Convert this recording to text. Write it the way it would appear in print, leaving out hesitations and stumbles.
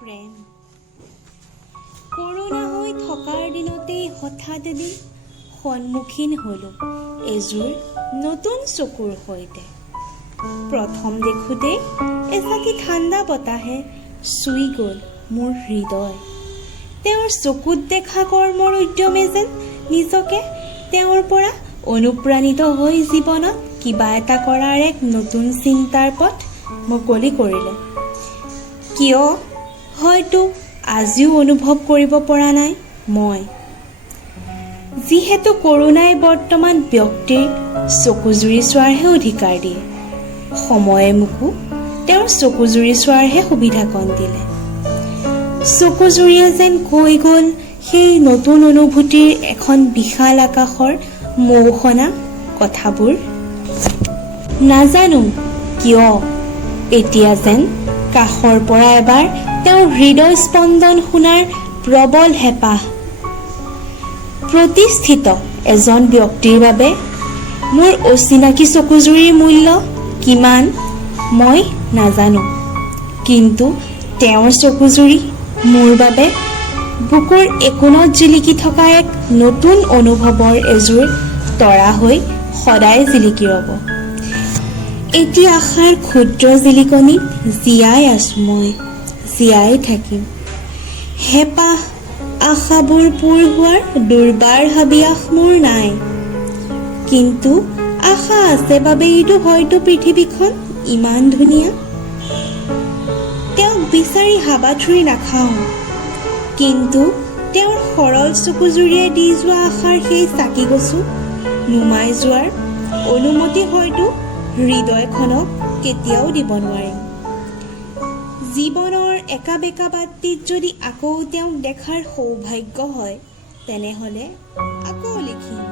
প্ৰেম। কৰোণা হৈ থকাৰ দিনতেই হঠাৎ এদিন সন্মুখীন হ'লোঁ এযোৰ নতুন চকুৰ সৈতে। প্ৰথম দেখোঁতেই এচাকি ঠাণ্ডা বতাহে চুই গ'ল মোৰ হৃদয়। তেওঁৰ চকুত দেখা কৰ্মৰ উদ্যমে যেন নিজকে তেওঁৰ পৰা অনুপ্ৰাণিত হৈ জীৱনত কিবা এটা কৰাৰ এক নতুন চিন্তাৰ পথ মুকলি কৰিলে। কিয় হয়তো আজিও অনুভৱ কৰিব পৰা নাই মই। যিহেতু কৰোণাই বৰ্তমান ব্যক্তিৰ চকুজুৰি চোৱাৰহে অধিকাৰ দিয়ে, সময়ে মোকো তেওঁৰ চকুজুৰি চোৱাৰহে সুবিধাকণ দিলে। চকুজুৰিয়ে যেন কৈ গ'ল সেই নতুন অনুভূতিৰ এখন বিশাল আকাশৰ মৌসনা কথাবোৰ। নাজানো কিয় এতিয়া যেন কাষৰ পৰা এবাৰ তেওঁৰ হৃদয় স্পন্দন শুনাৰ প্ৰবল হেঁপাহ। প্ৰতিষ্ঠিত এজন ব্যক্তিৰ বাবে মোৰ অচিনাকি চকুজুৰিৰ মূল্য কিমান মই নাজানো, কিন্তু তেওঁৰ চকুজুৰি মোৰ বাবে বুকুৰ একোণত জিলিকি থকা এক নতুন অনুভৱৰ এযোৰ তৰা হৈ সদায় জিলিকি ৰ'ব। এতিয়া আশাৰ ক্ষুদ্ৰ জিলিকনিত জীয়াই আছো মই, জীয়াই থাকিম। হেঁপাহ আশাবোৰ পূৰ হোৱাৰ দুৰ্বাৰ হাবিয়াস মোৰ নাই, কিন্তু আশা আছে বাবেইতো হয়তো পৃথিৱীখন ইমান ধুনীয়া। তেওঁক বিচাৰি হাবাথুৰি নাখাওঁ, কিন্তু তেওঁৰ সৰল চকুজুৰিয়ে দি যোৱা আশাৰ সেই চাকি গছো নুমাই যোৱাৰ অনুমতি হয়তো হৃদয়খনক কেতিয়াও দিব নোৱাৰিম। জীৱনৰ একা বেকা বাটটিত যদি আকৌ তেওঁক দেখাৰ সৌভাগ্য হয়, তেনেহ'লে আকৌ লিখিম।